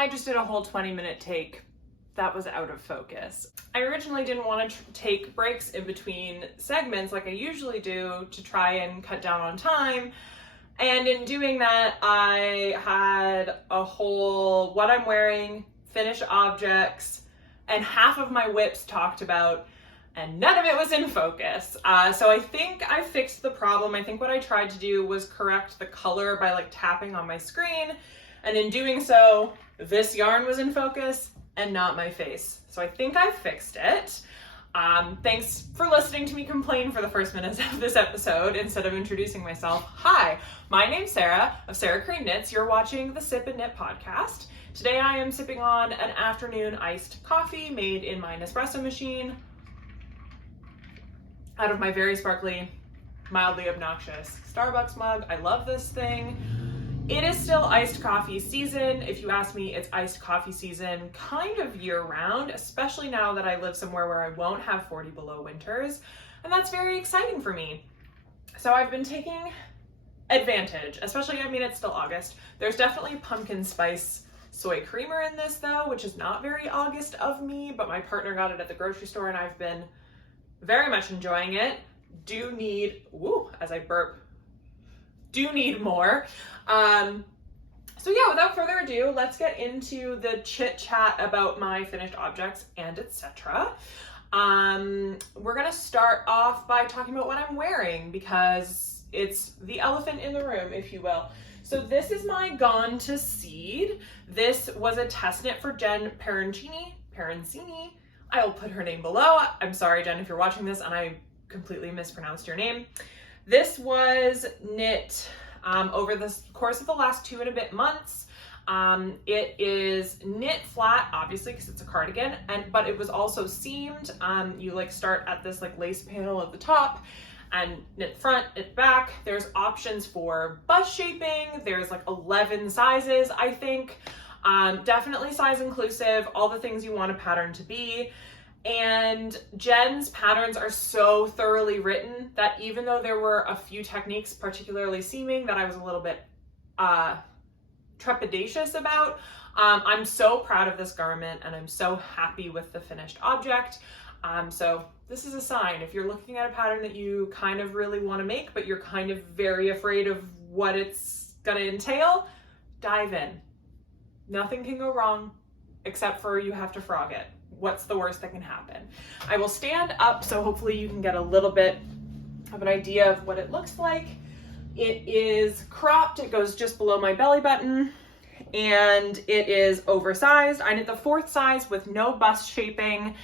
I just did a whole 20-minute take that was out of focus. I originally didn't want to take breaks in between segments like I usually do to try and cut down on time. And in doing that, I had a whole what I'm wearing, finished objects, and half of my whips talked about, and none of it was in focus. So I think I fixed the problem. I think what I tried to do was correct the color by like tapping on my screen. And in doing so, this yarn was in focus and not my face. So I think I fixed it. Thanks for listening to me complain for the first minutes of this episode instead of introducing myself. Hi, my name's Sarah of Sarah Crane Knits. You're watching the Sip and Knit podcast. Today I am sipping on an afternoon iced coffee made in my Nespresso machine out of my very sparkly, mildly obnoxious Starbucks mug. I love this thing. It is still iced coffee season. If you ask me, it's iced coffee season kind of year round, especially now that I live somewhere where I won't have 40 below winters. And that's very exciting for me. So I've been taking advantage, especially, I mean, it's still August. There's definitely pumpkin spice soy creamer in this though, which is not very August of me, but my partner got it at the grocery store and I've been very much enjoying it. Do need, as I burp, do need more. So yeah, without further ado, let's get into the chit chat about my finished objects and etc. We're gonna start off by talking about what I'm wearing because it's the elephant in the room, if you will. So this is my Gone to Seed. This was a test knit for Jen Perencini. I'll put her name below. I'm sorry, Jen, if you're watching this and I completely mispronounced your name. This was knit over the course of the last 2 and a bit months. It is knit flat, obviously, because it's a cardigan, but it was also seamed. You like start at this like lace panel at the top and knit front, knit back. There's options for bust shaping. There's like 11 sizes, I think. Definitely size inclusive, all the things you want a pattern to be. And Jen's patterns are so thoroughly written that even though there were a few techniques, particularly seaming, that I was a little bit trepidatious about, I'm so proud of this garment and I'm so happy with the finished object. So this is a sign. If you're looking at a pattern that you kind of really want to make, but you're kind of very afraid of what it's going to entail, dive in. Nothing can go wrong except for you have to frog it. What's the worst that can happen? I will stand up so hopefully you can get a little bit of an idea of what it looks like. It is cropped, it goes just below my belly button, and it is oversized. I knit the 4th size with no bust shaping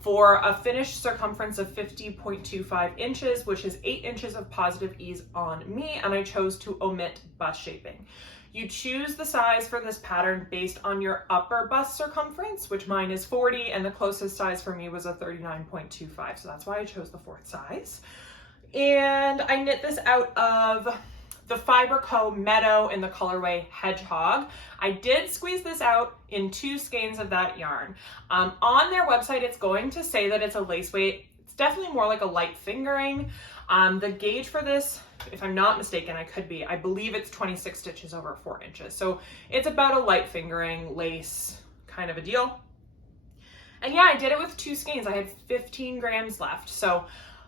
for a finished circumference of 50.25 inches, which is 8 inches of positive ease on me, and I chose to omit bust shaping. You choose the size for this pattern based on your upper bust circumference, which mine is 40, and the closest size for me was a 39.25, so that's why I chose the 4th size. And I knit this out of the Fiber Co. Meadow in the colorway Hedgehog. I did squeeze this out in 2 skeins of that yarn. On their website, it's going to say that it's a lace weight. It's definitely more like a light fingering. The gauge for this, if I'm not mistaken, I believe it's 26 stitches over 4 inches. So it's about a light fingering lace kind of a deal. And yeah, I did it with 2 skeins. I had 15 grams left. So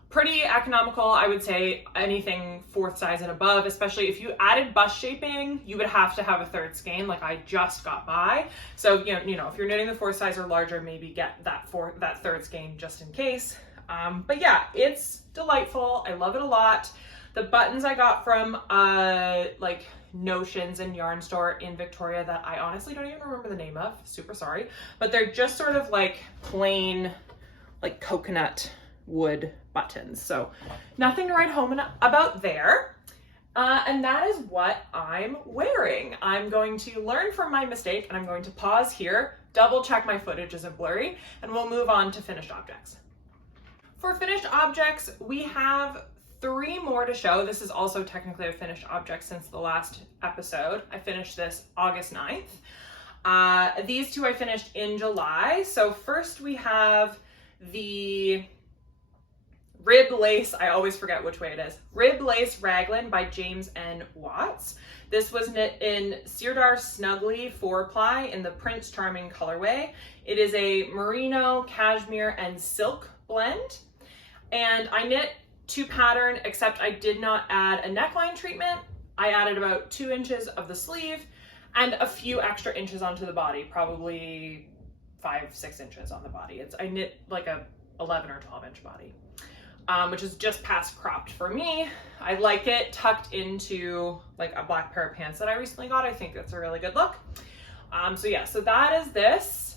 pretty economical, I would say. Anything 4th size and above, especially if you added bust shaping, you would have to have a 3rd skein like I just got by. So, you know, if you're knitting the 4th size or larger, maybe get that 3rd skein just in case. But yeah, it's delightful. I love it a lot. The buttons I got from like Notions and Yarn Store in Victoria that I honestly don't even remember the name of, super sorry, but they're just sort of like plain like coconut wood buttons. So nothing to write home about there. And that is what I'm wearing. I'm going to learn from my mistake and I'm going to pause here, double check my footage isn't blurry, and we'll move on to finished objects. For finished objects, we have 3 more to show. This is also technically a finished object since the last episode. I finished this August 9th. These 2 I finished in July. So first we have the Rib Lace, I always forget which way it is, Rib Lace Raglan by James N. Watts. This was knit in Sirdar Snuggly 4-ply in the Prince Charming colorway. It is a merino, cashmere, and silk blend. And I knit to pattern, except I did not add a neckline treatment. I added about 2 inches of the sleeve and a few extra inches onto the body, probably 5-6 inches on the body. I knit like a 11 or 12 inch body, which is just past cropped for me. I like it tucked into like a black pair of pants that I recently got. I think that's a really good look. So yeah, so that is this.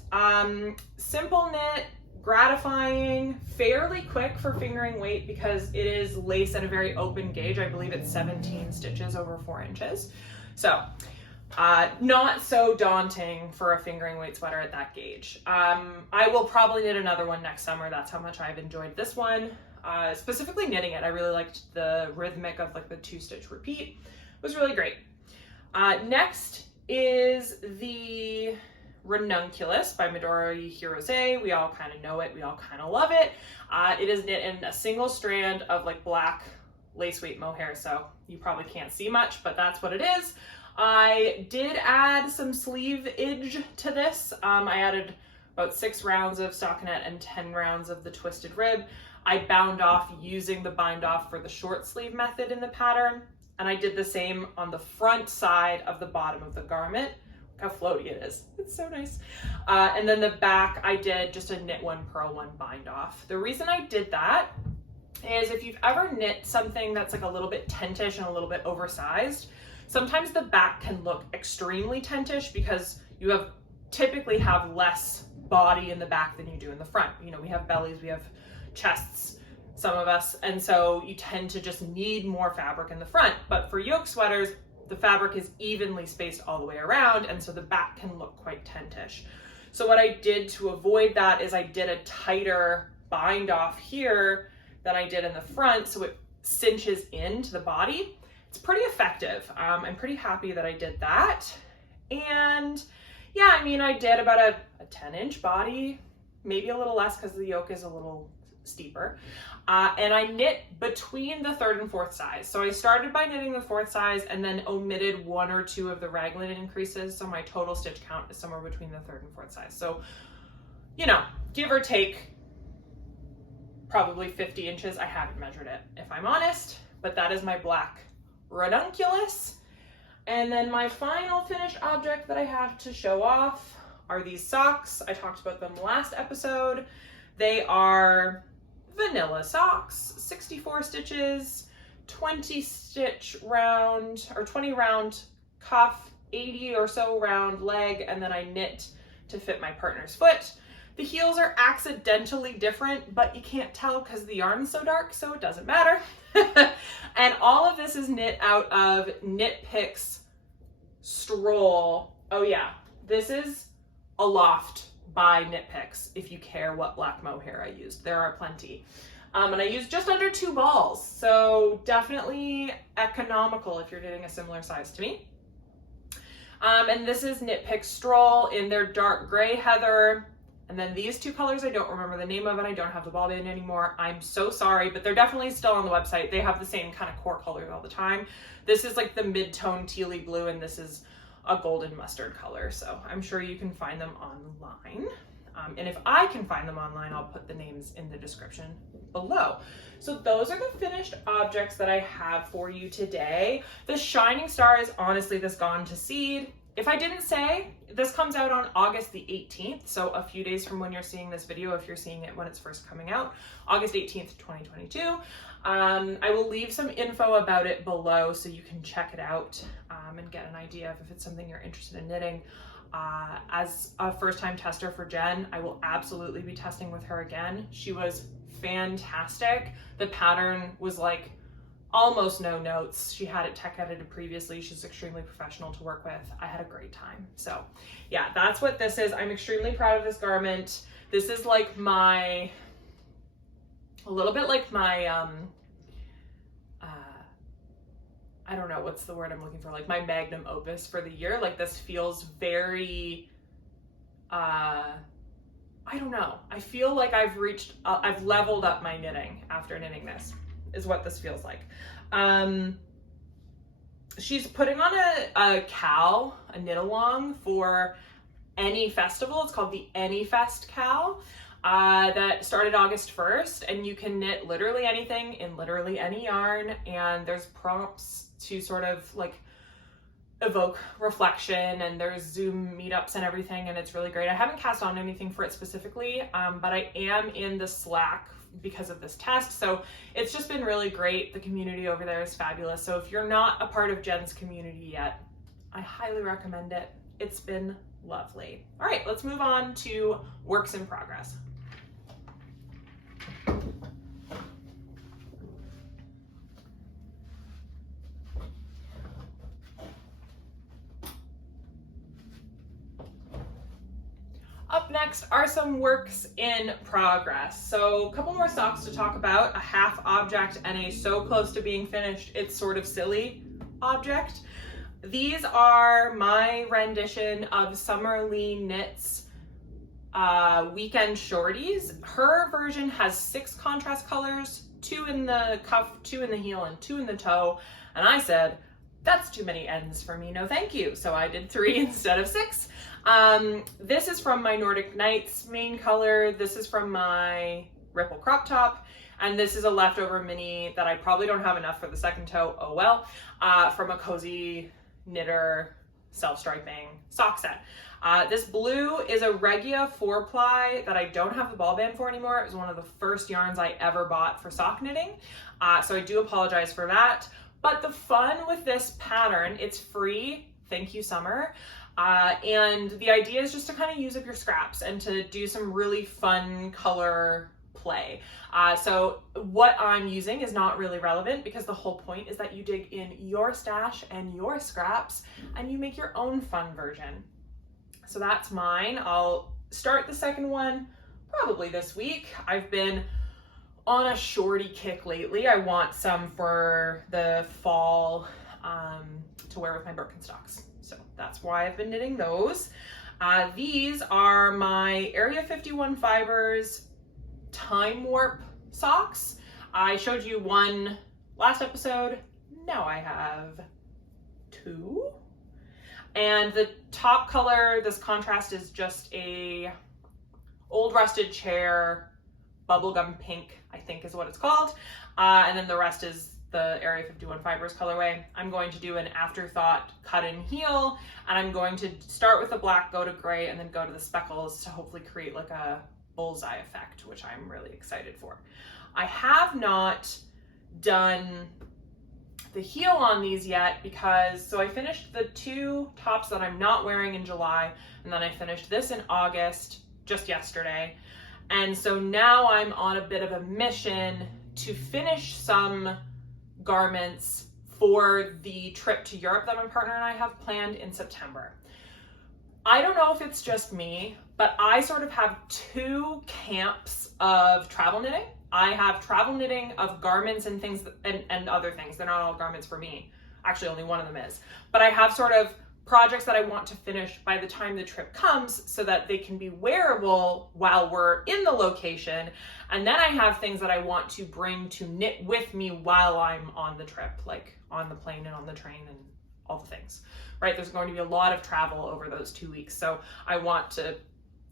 Simple knit, gratifying, fairly quick for fingering weight because it is lace at a very open gauge. I believe it's 17 stitches over 4 inches. So not so daunting for a fingering weight sweater at that gauge. I will probably knit another one next summer. That's how much I've enjoyed this one. Specifically knitting it, I really liked the rhythmic of like the 2-stitch repeat. It was really great. Next is the Ranunculus by Midori Hirose. We all kind of know it. We all kind of love it. It is knit in a single strand of like black lace weight mohair, so you probably can't see much, but that's what it is. I did add some sleevage to this. I added about 6 rounds of stockinette and 10 rounds of the twisted rib. I bound off using the bind off for the short sleeve method in the pattern, and I did the same on the front side of the bottom of the garment. Look how floaty it is. It's so nice. And then the back, I did just a knit one, purl one, bind off. The reason I did that is if you've ever knit something that's like a little bit tentish and a little bit oversized, sometimes the back can look extremely tentish because you typically have less body in the back than you do in the front. You know, we have bellies, we have chests, some of us, and so you tend to just need more fabric in the front. But for yoke sweaters, the fabric is evenly spaced all the way around, and so the back can look quite tentish. So what I did to avoid that is I did a tighter bind off here than I did in the front, so it cinches into the body. It's pretty effective. I'm pretty happy that I did that. And yeah, I mean, I did about a 10-inch body, maybe a little less because the yoke is a little steeper. And I knit between the 3rd and 4th size. So I started by knitting the 4th size and then omitted 1 or 2 of the raglan increases. So my total stitch count is somewhere between the 3rd and 4th size. So, you know, give or take probably 50 inches. I haven't measured it, if I'm honest, but that is my black ranunculus. And then my final finished object that I have to show off are these socks. I talked about them last episode. They are vanilla socks, 64 stitches, 20 stitch round or 20 round cuff, 80 or so round leg, and then I knit to fit my partner's foot. The heels are accidentally different, but you can't tell because the yarn's so dark, so it doesn't matter. And all of this is knit out of Knit Picks Stroll. Oh yeah, this is a loft by Knit Picks if you care what black mohair I used. There are plenty. And I used just under 2 balls, so definitely economical if you're knitting a similar size to me. And this is Knit Picks Stroll in their dark gray heather. And then these 2 colors I don't remember the name of, and I don't have the ball band anymore. I'm so sorry, but they're definitely still on the website. They have the same kind of core colors all the time. This is like the mid-tone tealy blue, and this is a golden mustard color. So I'm sure you can find them online. And if I can find them online, I'll put the names in the description below. So those are the finished objects that I have for you today. The shining star is honestly this Gone to Seed. If I didn't say, this comes out on August the 18th, so a few days from when you're seeing this video, if you're seeing it when it's first coming out, August 18th, 2022. I will leave some info about it below so you can check it out and get an idea of if it's something you're interested in knitting. As a first-time tester for Jen, I will absolutely be testing with her again. She was fantastic. The pattern was like almost no notes. She had it tech edited previously. She's extremely professional to work with. I had a great time. So yeah, that's what this is. I'm extremely proud of this garment. This is like a little bit like my, I don't know, what's the word I'm looking for? Like my magnum opus for the year. Like this feels very, I don't know. I feel like I've leveled up my knitting after knitting this, is what this feels like. she's putting on a cal, a knit along for any festival. It's called the Any Fest cal. That started August 1st, and you can knit literally anything in literally any yarn, and there's prompts to sort of like evoke reflection, and there's Zoom meetups and everything, and it's really great. I haven't cast on anything for it specifically, but I am in the Slack because of this test, so it's just been really great. The community over there is fabulous, so if you're not a part of Jen's community yet, I highly recommend it. It's been lovely. All right, let's move on to works in progress. Up next are some works in progress. So a couple more socks to talk about, a half object and a so close to being finished it's sort of silly object. These are my rendition of Summerlee Knits Weekend Shorties. Her version has 6 contrast colors, 2 in the cuff, 2 in the heel, and 2 in the toe. And I said, that's too many ends for me, no thank you. So I did 3 instead of 6. This is from my Nordic Nights main color. This is from my Ripple crop top. And this is a leftover mini that I probably don't have enough for the second toe, oh well, from a Cozy Knitter self-striping sock set. This blue is a Regia 4-ply that I don't have the ball band for anymore. It was one of the first yarns I ever bought for sock knitting. So I do apologize for that. But the fun with this pattern, it's free, thank you summer. And the idea is just to kind of use up your scraps and to do some really fun color play. So what I'm using is not really relevant because the whole point is that you dig in your stash and your scraps and you make your own fun version. So that's mine. I'll start the second one probably this week. I've been on a shorty kick lately. I want some for the fall to wear with my Birkenstocks. So that's why I've been knitting those. These are my Area 51 Fibers Time Warp socks. I showed you one last episode. Now I have 2. And the top color, this contrast is just a old rusted chair, bubblegum pink, I think is what it's called. And then the rest is the Area 51 Fibers colorway. I'm going to do an afterthought cut and heel, and I'm going to start with the black, go to gray, and then go to the speckles to hopefully create like a bullseye effect, which I'm really excited for. I have not done the heel on these yet because, so I finished the 2 tops that I'm not wearing in July, and then I finished this in August, just yesterday. And so now I'm on a bit of a mission to finish some garments for the trip to Europe that my partner and I have planned in September. I don't know if it's just me, but I sort of have 2 camps of travel knitting. I have travel knitting of garments and things and other things. They're not all garments for me. Actually, only one of them is. But I have sort of projects that I want to finish by the time the trip comes so that they can be wearable while we're in the location. And then I have things that I want to bring to knit with me while I'm on the trip, like on the plane and on the train and all the things, right? There's going to be a lot of travel over those 2 weeks. So I want to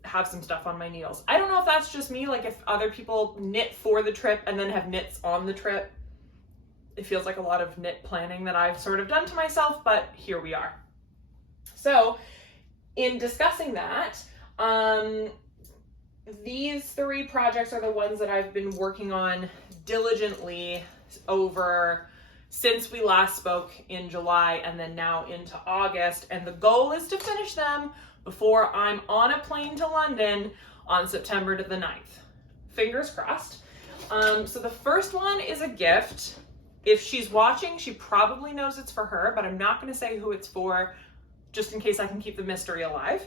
have some stuff on my needles. I don't know if that's just me, like if other people knit for the trip and then have knits on the trip. It feels like a lot of knit planning that I've sort of done to myself, but here we are. So in discussing that, these 3 projects are the ones that I've been working on diligently over since we last spoke in July and then now into August. And the goal is to finish them before I'm on a plane to London on September the 9th. Fingers crossed. So the first one is a gift. If she's watching, she probably knows it's for her, but I'm not going to say who it's for, just in case I can keep the mystery alive.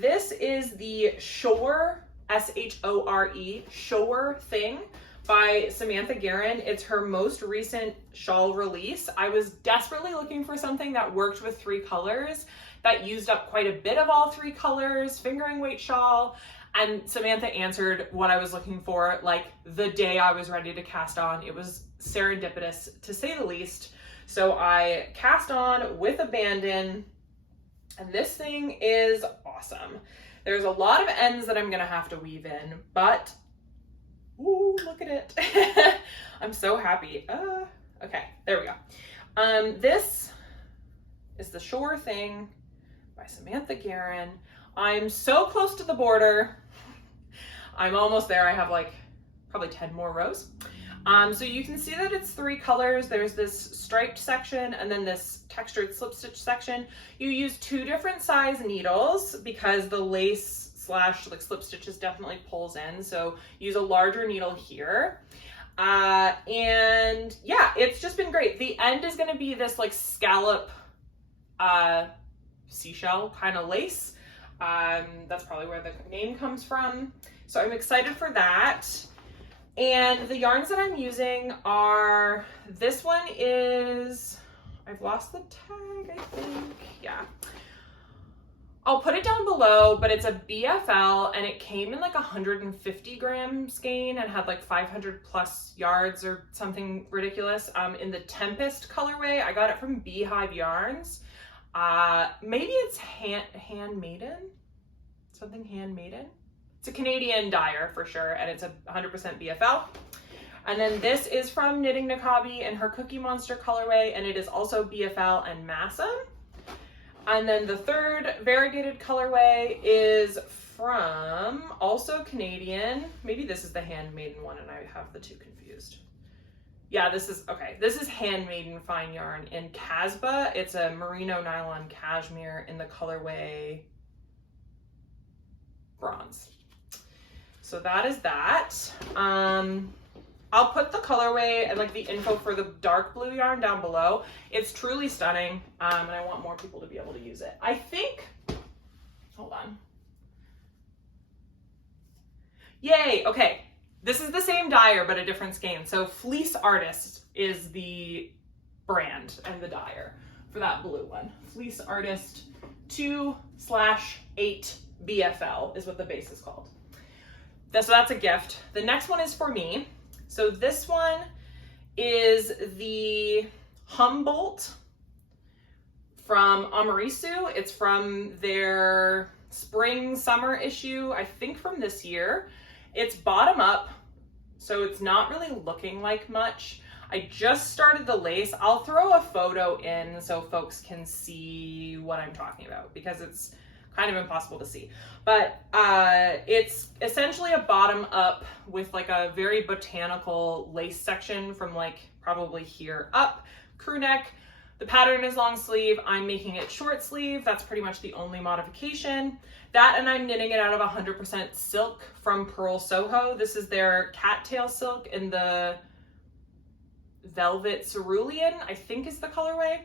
This is the Shore, S-H-O-R-E, Shore Thing by Samantha Guerin. It's her most recent shawl release. I was desperately looking for something that worked with 3 colors, that used up quite a bit of all 3 colors, fingering weight shawl, and Samantha answered what I was looking for like the day I was ready to cast on. It was serendipitous to say the least. So I cast on with abandon, and this thing is awesome. There's a lot of ends that I'm gonna have to weave in, but ooh, look at it. I'm so happy. Okay, there we go. This is the Sure Thing by Samantha Guerin. I'm so close to the border. I'm almost there. I have like probably 10 more rows. So you can see that it's 3 colors. There's this striped section and then this textured slip stitch section. You use 2 different size needles because the lace slash like slip stitches definitely pulls in. So use a larger needle here. And yeah, it's just been great. The end is going to be this like scallop, seashell kind of lace. That's probably where the name comes from. So I'm excited for that. And the yarns that I'm using are, this one is, I've lost the tag, I think. Yeah. I'll put it down below, but it's a BFL and it came in like 150 gram skein and had like 500 plus yards or something ridiculous. In the Tempest colorway, I got it from Beehive Yarns. Maybe it's handmaiden, something handmaiden. It's a Canadian dyer for sure, and it's a 100% BFL. And then this is from Knitting Nakabi in her Cookie Monster colorway, and it is also BFL and Massa. And then the third variegated colorway is from also Canadian. Maybe this is the Handmaiden one, and I have the two confused. Yeah, this is, okay. This is Handmaiden Fine Yarn in Casbah. It's a merino nylon cashmere in the colorway Bronze. So that is that. I'll put the colorway and like the info for the dark blue yarn down below. It's truly stunning, and I want more people to be able to use it. I think, hold on. Yay, okay. This is the same dyer, but a different skein. So Fleece Artist is the brand and the dyer for that blue one. Fleece Artist 2/8 BFL is what the base is called. So that's a gift. The next one is for me. So this one is the Humboldt from Amarisu. It's from their spring summer issue, I think from this year. It's bottom up, so it's not really looking like much. I just started the lace. I'll throw a photo in so folks can see what I'm talking about because it's kind of impossible to see. But it's essentially a bottom up with like a very botanical lace section from like probably here up, crew neck. The pattern is long sleeve. I'm making it short sleeve. That's pretty much the only modification. That, and I'm knitting it out of 100% silk from Pearl Soho. This is their cattail silk in the Velvet Cerulean, I think is the colorway.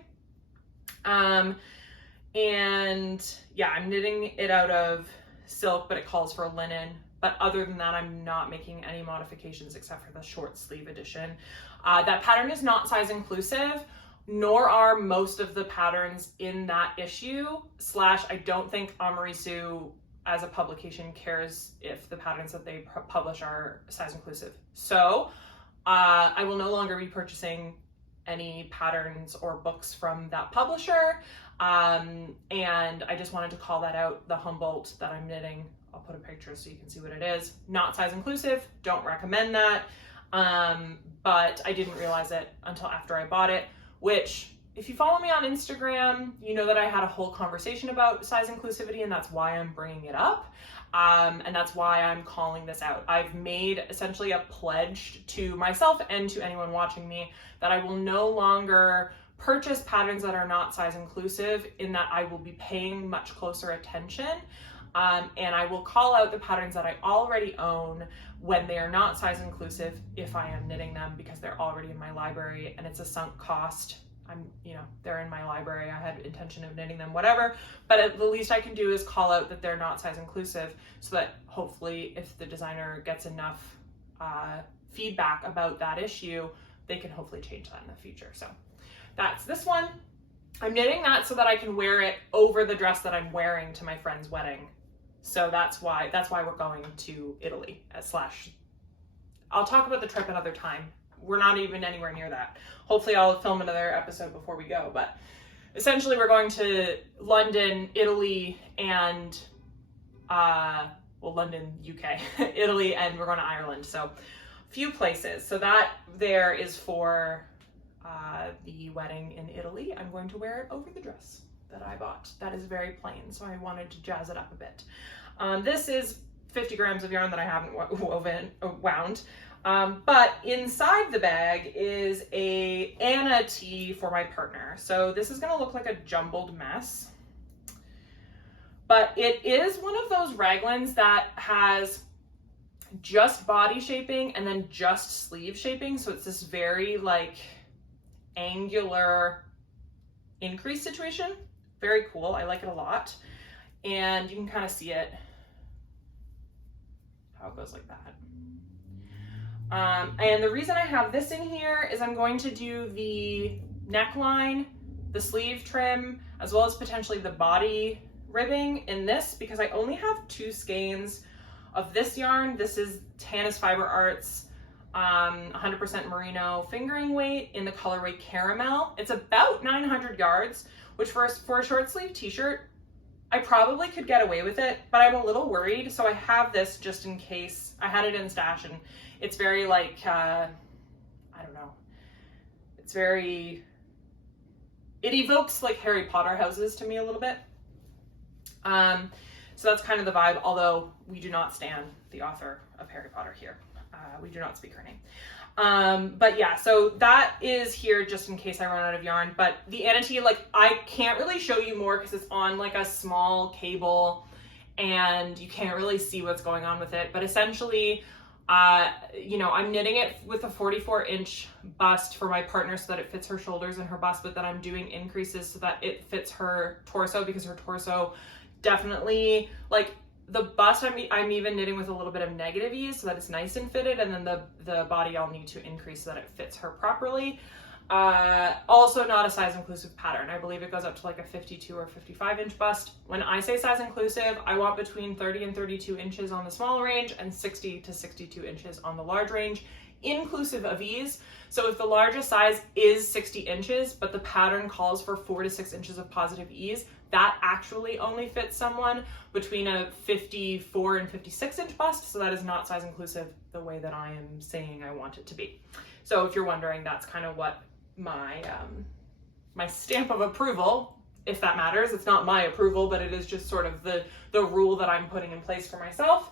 And yeah, I'm knitting it out of silk, but it calls for linen. But other than that, I'm not making any modifications except for the short sleeve edition. That pattern is not size inclusive, nor are most of the patterns in that issue. / I don't think Amarisu as a publication cares if the patterns that they publish are size inclusive. So I will no longer be purchasing any patterns or books from that publisher. And I just wanted to call that out, the Humboldt that I'm knitting. I'll put a picture so you can see what it is. Not size inclusive, don't recommend that. But I didn't realize it until after I bought it, which if you follow me on Instagram, you know that I had a whole conversation about size inclusivity, and that's why I'm bringing it up. And that's why I'm calling this out. I've made essentially a pledge to myself and to anyone watching me that I will no longer purchase patterns that are not size inclusive, in that I will be paying much closer attention. And I will call out the patterns that I already own when they are not size inclusive if I am knitting them, because they're already in my library and it's a sunk cost. They're in my library. I had intention of knitting them, whatever, but at the least I can do is call out that they're not size inclusive, so that hopefully if the designer gets enough feedback about that issue, they can hopefully change that in the future. So that's this one. I'm knitting that so that I can wear it over the dress that I'm wearing to my friend's wedding. So that's why we're going to Italy / I'll talk about the trip another time we're not even anywhere near that. Hopefully I'll film another episode before we go, but essentially we're going to London, Italy, and London, UK, Italy, and we're going to Ireland. So a few places. So that there is for the wedding in Italy. I'm going to wear it over the dress that I bought. That is very plain, so I wanted to jazz it up a bit. This is 50 grams of yarn that I haven't wound. But inside the bag is a Anna tee for my partner. So this is gonna look like a jumbled mess. But it is one of those raglans that has just body shaping and then just sleeve shaping. So it's this very like angular increase situation. Very cool, I like it a lot. And you can kind of see it, how it goes like that. And the reason I have this in here is I'm going to do the neckline, the sleeve trim, as well as potentially the body ribbing in this because I only have 2 skeins of this yarn. This is Tannis Fiber Arts 100% merino fingering weight in the colorway caramel. It's about 900 yards, which for a short sleeve t-shirt, I probably could get away with it, but I'm a little worried. So I have this just in case. I had it in stash and it's very like, I don't know. It's very, it evokes like Harry Potter houses to me a little bit. So that's kind of the vibe, although we do not stand the author of Harry Potter here. We do not speak her name. But yeah, so that is here just in case I run out of yarn. But the Anna tee, like I can't really show you more because it's on like a small cable and you can't really see what's going on with it. But essentially, you know, I'm knitting it with a 44-inch bust for my partner so that it fits her shoulders and her bust, but then I'm doing increases so that it fits her torso because her torso definitely, like the bust I'm even knitting with a little bit of negative ease so that it's nice and fitted, and then the body I'll need to increase so that it fits her properly. Also not a size inclusive pattern. I believe it goes up to like a 52 or 55-inch bust. When I say size inclusive, I want between 30 and 32 inches on the small range and 60 to 62 inches on the large range, inclusive of ease. So if the largest size is 60 inches, but the pattern calls for 4 to 6 inches of positive ease, that actually only fits someone between a 54 and 56-inch bust. So that is not size inclusive the way that I am saying I want it to be. So if you're wondering, that's kind of what my my stamp of approval, if that matters. It's not my approval, but it is just sort of the rule that I'm putting in place for myself.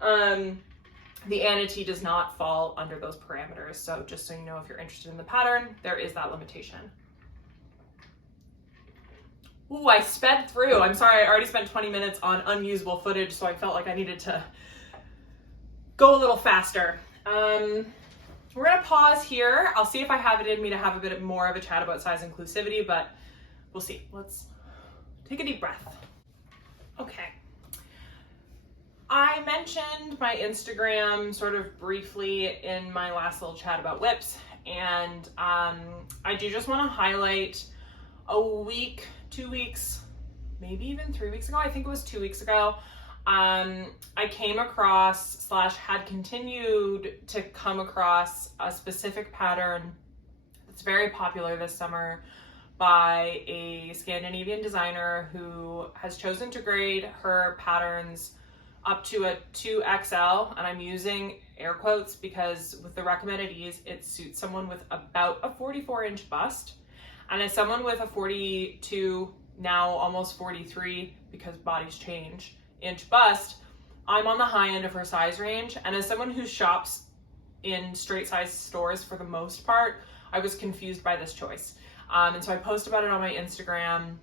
The Anna tee does not fall under those parameters. So just so you know, if you're interested in the pattern, there is that limitation. Ooh, I sped through. I'm sorry, I already spent 20 minutes on unusable footage, so I felt like I needed to go a little faster. We're gonna pause here. I'll see if I have it in me to have a bit more of a chat about size inclusivity, but we'll see. Let's take a deep breath. Okay. I mentioned my Instagram sort of briefly in my last little chat about whips, and I do just want to highlight a week, 2 weeks, maybe even 3 weeks ago, I think it was 2 weeks ago, I came across / had continued to come across a specific pattern that's very popular this summer by a Scandinavian designer who has chosen to grade her patterns up to a 2XL, and I'm using air quotes because with the recommended ease, it suits someone with about a 44-inch bust. And as someone with a 42, now almost 43, because bodies change, inch bust, I'm on the high end of her size range. And as someone who shops in straight size stores for the most part, I was confused by this choice. And so I posted about it on my Instagram,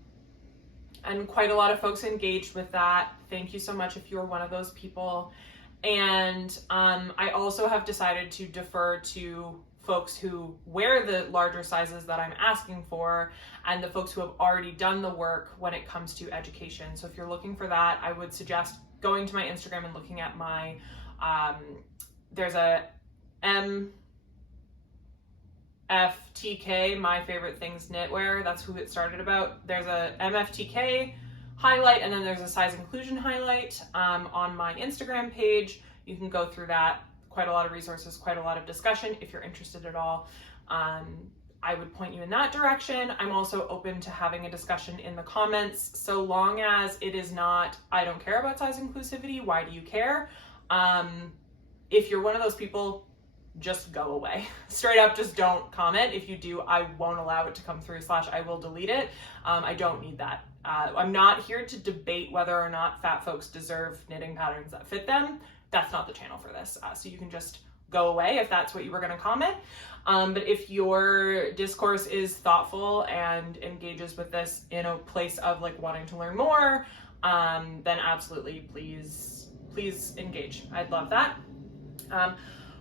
and quite a lot of folks engaged with that. Thank you so much if you're one of those people. And I also have decided to defer to folks who wear the larger sizes that I'm asking for, and the folks who have already done the work when it comes to education. So if you're looking for that, I would suggest going to my Instagram and looking at my, there's a MFTK, My Favorite Things Knitwear. That's who it started about. There's a MFTK highlight, and then there's a size inclusion highlight on my Instagram page. You can go through that. quite a lot of resources, quite a lot of discussion. If you're interested at all, I would point you in that direction. I'm also open to having a discussion in the comments, so long as it is not, I don't care about size inclusivity, why do you care? If you're one of those people, just go away. Straight up, just don't comment. If you do, I won't allow it to come through, / I will delete it. I don't need that. I'm not here to debate whether or not fat folks deserve knitting patterns that fit them. That's not the channel for this. So you can just go away if that's what you were going to comment. But if your discourse is thoughtful and engages with this in a place of like wanting to learn more, then absolutely, please engage. I'd love that.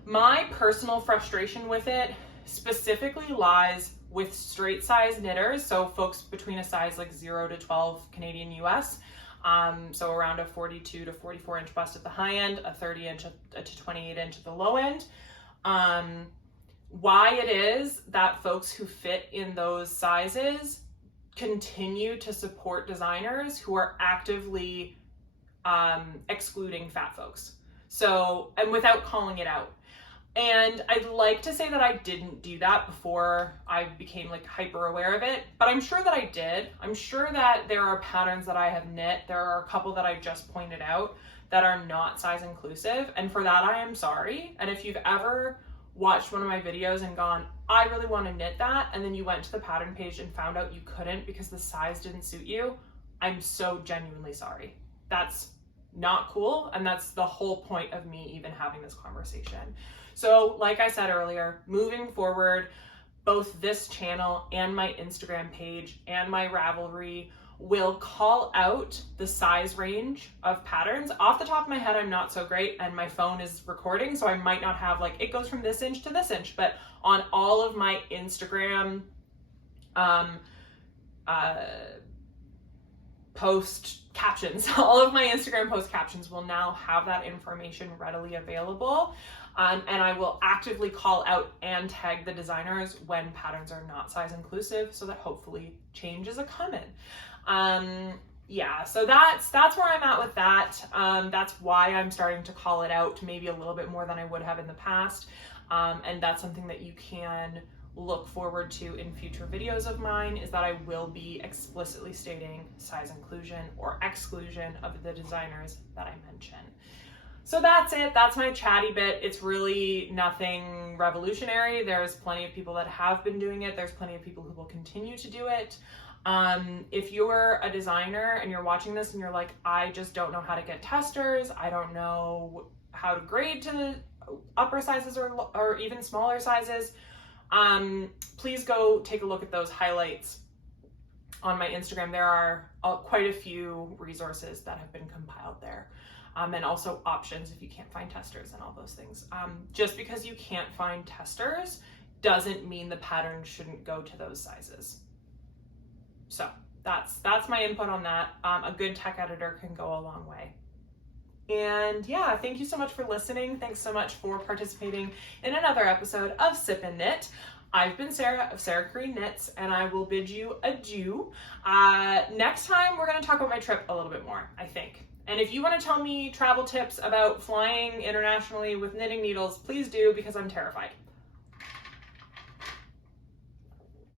My personal frustration with it specifically lies with straight size knitters, so folks between a size like 0 to 12 Canadian US, so around a 42 to 44 inch bust at the high end, a 30 inch to 28 inch at the low end. Why it is that folks who fit in those sizes continue to support designers who are actively excluding fat folks. So, and without calling it out. And I'd like to say that I didn't do that before I became like hyper aware of it, but I'm sure that I did. I'm sure that there are patterns that I have knit. There are a couple that I just pointed out that are not size inclusive. And for that, I am sorry. And if you've ever watched one of my videos and gone, I really want to knit that, and then you went to the pattern page and found out you couldn't because the size didn't suit you, I'm so genuinely sorry. That's not cool. And that's the whole point of me even having this conversation. So like I said earlier, moving forward, both this channel and my Instagram page and my Ravelry will call out the size range of patterns. Off the top of my head, I'm not so great, and my phone is recording, so I might not have like, it goes from this inch to this inch, but on all of my Instagram post captions, all of my Instagram post captions will now have that information readily available. And I will actively call out and tag the designers when patterns are not size inclusive, so that hopefully change is a coming. Yeah, so that's where I'm at with that. That's why I'm starting to call it out maybe a little bit more than I would have in the past. And that's something that you can look forward to in future videos of mine, is that I will be explicitly stating size inclusion or exclusion of the designers that I mention. So that's it. That's my chatty bit. It's really nothing revolutionary. There's plenty of people that have been doing it. There's plenty of people who will continue to do it. If you're a designer and you're watching this and you're like, I just don't know how to get testers, I don't know how to grade to the upper sizes or even smaller sizes, please go take a look at those highlights on my Instagram. There are quite a few resources that have been compiled there. And also options if you can't find testers and all those things. Just because you can't find testers doesn't mean the pattern shouldn't go to those sizes. So that's my input on that. A good tech editor can go a long way. And yeah, thank you so much for listening. Thanks so much for participating in another episode of Sip and Knit. I've been Sarah of Sarah Korean Knits, and I will bid you adieu. Next time, we're going to talk about my trip a little bit more, I think. And if you want to tell me travel tips about flying internationally with knitting needles, please do, because I'm terrified.